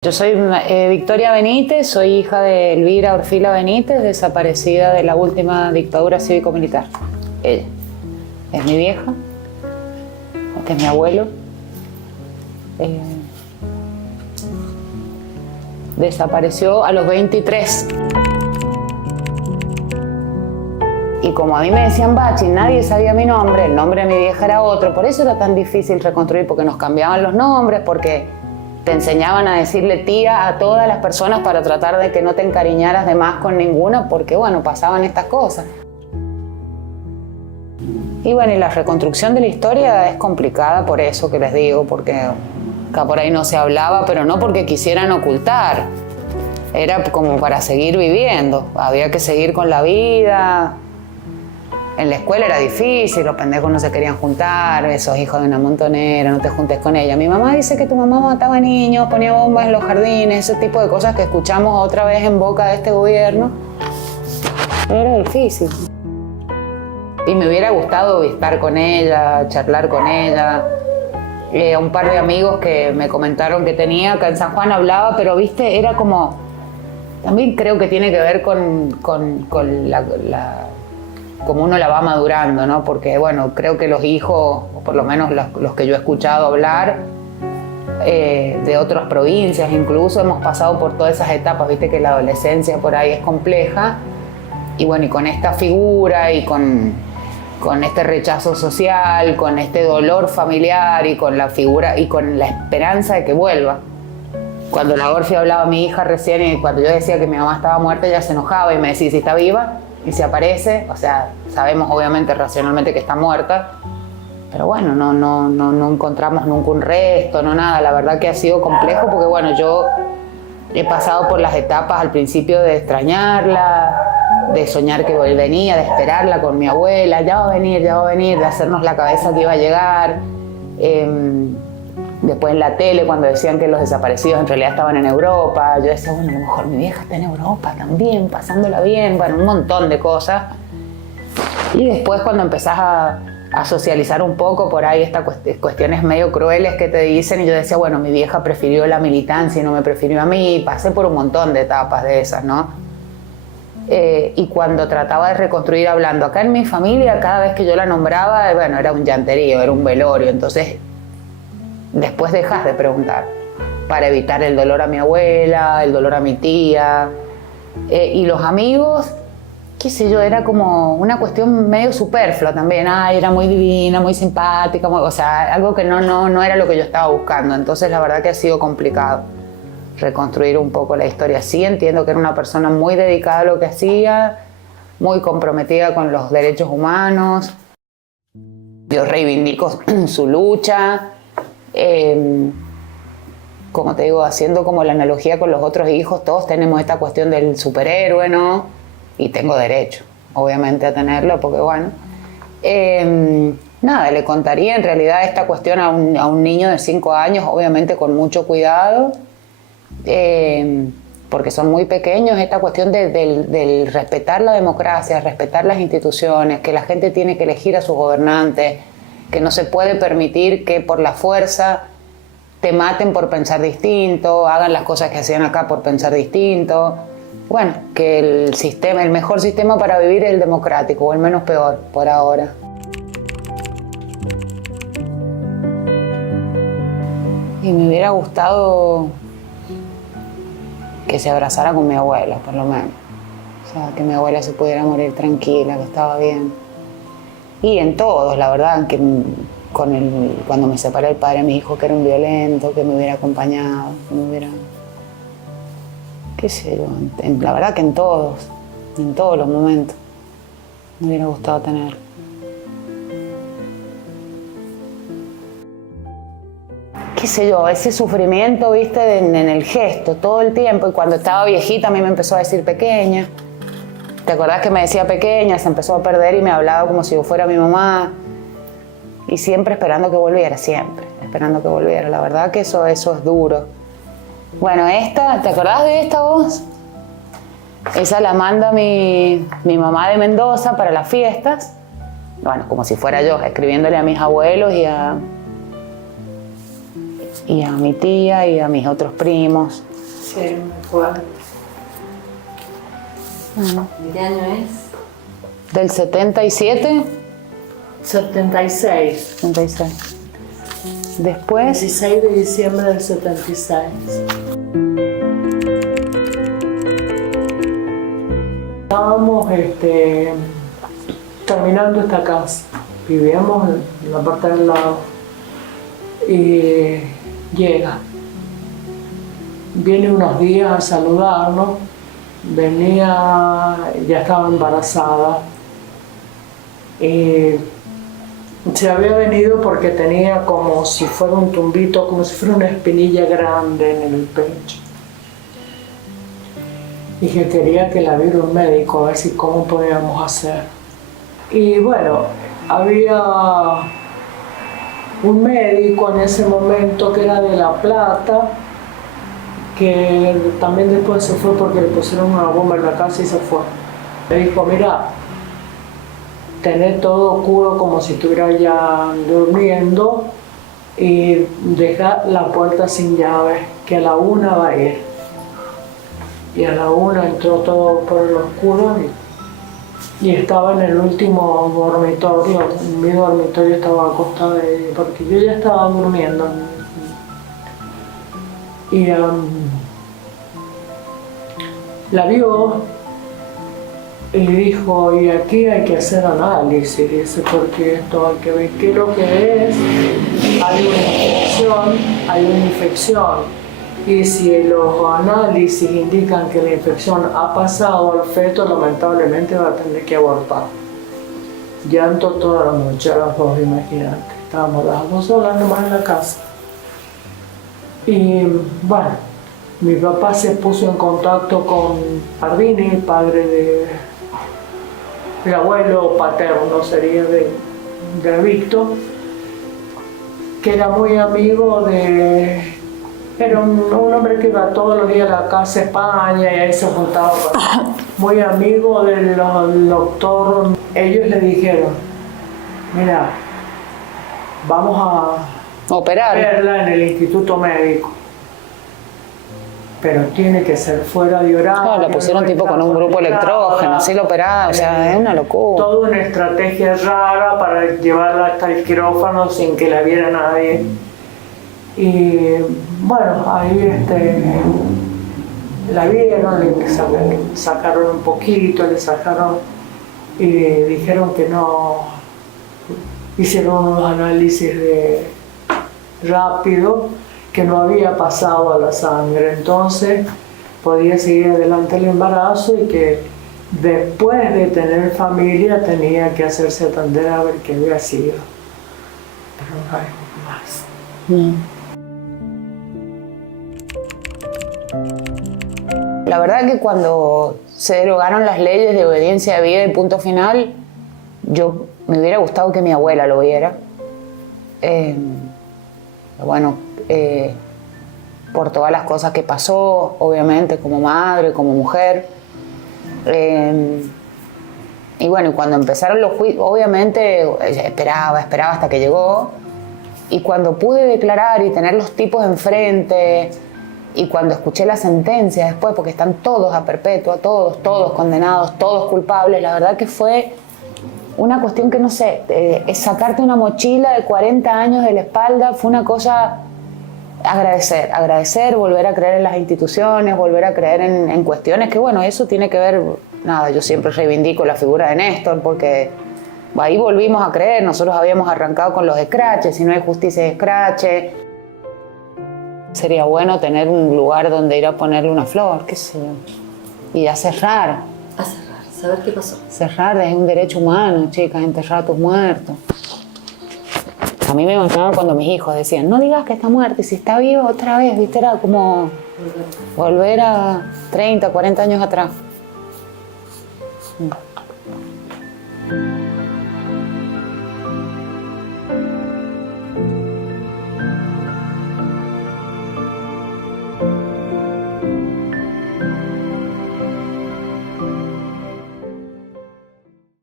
Yo soy Victoria Benítez, soy hija de Elvira Orfila Benítez, desaparecida de la última dictadura cívico-militar. Ella es mi vieja, este es mi abuelo. Desapareció a los 23. Y como a mí me decían Bachi, nadie sabía mi nombre, el nombre de mi vieja era otro, por eso era tan difícil reconstruir, porque nos cambiaban los nombres, porque te enseñaban a decirle tía a todas las personas para tratar de que no te encariñaras de más con ninguna, porque bueno, pasaban estas cosas. Y bueno, y la reconstrucción de la historia es complicada por eso que les digo, porque acá por ahí no se hablaba, pero no porque quisieran ocultar, era como para seguir viviendo, había que seguir con la vida. En la escuela era difícil, los pendejos no se querían juntar, esos hijos de una montonera, no te juntes con ella. Mi mamá dice que tu mamá mataba niños, ponía bombas en los jardines, ese tipo de cosas que escuchamos otra vez en boca de este gobierno. Era difícil. Y me hubiera gustado estar con ella, charlar con ella. Un par de amigos que me comentaron que tenía acá en San Juan hablaba, pero viste, era como... También creo que tiene que ver con como uno la va madurando, ¿no? Porque, bueno, creo que los hijos, o por lo menos los que yo he escuchado hablar, de otras provincias incluso, hemos pasado por todas esas etapas, viste que la adolescencia por ahí es compleja, y bueno, y con esta figura y con este rechazo social, con este dolor familiar y con la figura y con la esperanza de que vuelva. Cuando la Orfi hablaba a mi hija recién y cuando yo decía que mi mamá estaba muerta, ella se enojaba y me decía, si está viva y si aparece, o sea, sabemos obviamente racionalmente que está muerta, pero bueno, no encontramos nunca un resto, no nada. La verdad que ha sido complejo porque bueno, yo he pasado por las etapas al principio de extrañarla, de soñar que venía, de esperarla con mi abuela, ya va a venir, de hacernos la cabeza que iba a llegar. Después en la tele, cuando decían que los desaparecidos en realidad estaban en Europa, yo decía, bueno, a lo mejor mi vieja está en Europa también, pasándola bien, bueno, un montón de cosas. Y después cuando empezás a socializar un poco por ahí estas cuestiones medio crueles que te dicen, y yo decía, bueno, mi vieja prefirió la militancia y no me prefirió a mí, pasé por un montón de etapas de esas, ¿no? Y cuando trataba de reconstruir hablando, acá en mi familia, cada vez que yo la nombraba, bueno, era un llanterío, era un velorio, entonces después dejas de preguntar para evitar el dolor a mi abuela, el dolor a mi tía. Y los amigos, qué sé yo, era como una cuestión medio superflua también. Ay, era muy divina, muy simpática, o sea, algo que no era lo que yo estaba buscando. Entonces la verdad que ha sido complicado reconstruir un poco la historia. Sí entiendo que era una persona muy dedicada a lo que hacía, muy comprometida con los derechos humanos. Yo reivindico su lucha. Como te digo, haciendo como la analogía con los otros hijos, todos tenemos esta cuestión del superhéroe, ¿no? Y tengo derecho, obviamente, a tenerlo, porque bueno, nada, le contaría en realidad esta cuestión a un niño de 5 años, obviamente con mucho cuidado, porque son muy pequeños, esta cuestión del respetar la democracia, respetar las instituciones, que la gente tiene que elegir a sus gobernantes, que no se puede permitir que por la fuerza te maten por pensar distinto, hagan las cosas que hacían acá por pensar distinto. Bueno, que el mejor sistema para vivir es el democrático, o el menos peor, por ahora. Y me hubiera gustado que se abrazara con mi abuela, por lo menos. O sea, que mi abuela se pudiera morir tranquila, que estaba bien. Y en todos, la verdad, que cuando me separé del padre de mi hijo, que era un violento, que me hubiera acompañado, que me hubiera... qué sé yo, la verdad que en todos los momentos me hubiera gustado tener. Qué sé yo, ese sufrimiento, viste, en el gesto, todo el tiempo, y cuando estaba viejita a mí me empezó a decir pequeña. ¿Te acordás que me decía pequeña? Se empezó a perder y me hablaba como si yo fuera mi mamá. Y siempre esperando que volviera, siempre, esperando que volviera. La verdad que eso es duro. Bueno, ¿te acordás de esta voz? Esa la manda mi mamá de Mendoza para las fiestas. Bueno, como si fuera yo, escribiéndole a mis abuelos y a mi tía y a mis otros primos. Sí, me acuerdo. ¿De qué año es? ¿Del 77? 76. 76. Después, 16 de diciembre del 76. Estábamos terminando esta casa. Vivíamos en la parte del lado. Y llega. Viene unos días a saludarnos. Venía, ya estaba embarazada. Se había venido porque tenía como si fuera un tumbito, como si fuera una espinilla grande en el pecho. Y que quería que la viera un médico, a ver si cómo podíamos hacer. Y bueno, había un médico en ese momento que era de La Plata, que también después se fue porque le pusieron una bomba en la casa y se fue. Le dijo, mira, tener todo oscuro como si estuviera ya durmiendo y dejar la puerta sin llave, que a la 1 va a ir. Y a la 1 entró todo por el oscuro y estaba en el último dormitorio. En mi dormitorio estaba acostada porque yo ya estaba durmiendo. Y la vio y dijo, y aquí hay que hacer análisis, dice, porque esto hay que ver qué es lo que es. Hay una infección. Y si los análisis indican que la infección ha pasado al feto, lamentablemente va a tener que abortar. Llanto toda la noche a las 2, imagínate. Estábamos las 2 solas nomás en la casa. Y bueno, mi papá se puso en contacto con Pardini, el padre del abuelo paterno, sería de Víctor, que era muy amigo de... Era un hombre que iba todos los días a la casa de España y ahí se juntaba. Muy amigo del doctor. Ellos le dijeron, mira, vamos a operar. verla en el instituto médico. Pero tiene que ser fuera de horario. Claro, la pusieron tipo con un grupo electrógeno, así lo operaron, o sea, es una locura. Toda una estrategia rara para llevarla hasta el quirófano sin que la viera nadie. Y bueno, ahí la vieron, le sacaron un poquito, le sacaron y dijeron que no, hicieron unos análisis rápido, que no había pasado a la sangre, entonces podía seguir adelante el embarazo y que después de tener familia tenía que hacerse atender a ver qué había sido. Pero no hay más. La verdad que cuando se derogaron las leyes de obediencia de vida y punto final, me hubiera gustado que mi abuela lo viera. Por todas las cosas que pasó, obviamente, como madre, como mujer. Y bueno, cuando empezaron los juicios, obviamente esperaba hasta que llegó. Y cuando pude declarar y tener los tipos enfrente, y cuando escuché la sentencia después, porque están todos a perpetua, todos condenados, todos culpables, la verdad que fue una cuestión que no sé, es sacarte una mochila de 40 años de la espalda, fue una cosa, agradecer, volver a creer en las instituciones, volver a creer en cuestiones que bueno, eso tiene que ver, nada, yo siempre reivindico la figura de Néstor porque ahí volvimos a creer, nosotros habíamos arrancado con los escraches, si no hay justicia de escrache. Sería bueno tener un lugar donde ir a ponerle una flor, qué sé yo, y a cerrar. A cerrar, saber qué pasó. Cerrar es un derecho humano, chicas, enterrar a tus muertos. A mí me mataba cuando mis hijos decían, no digas que está muerto, y si está vivo otra vez, ¿viste? Era como volver a 30, 40 años atrás.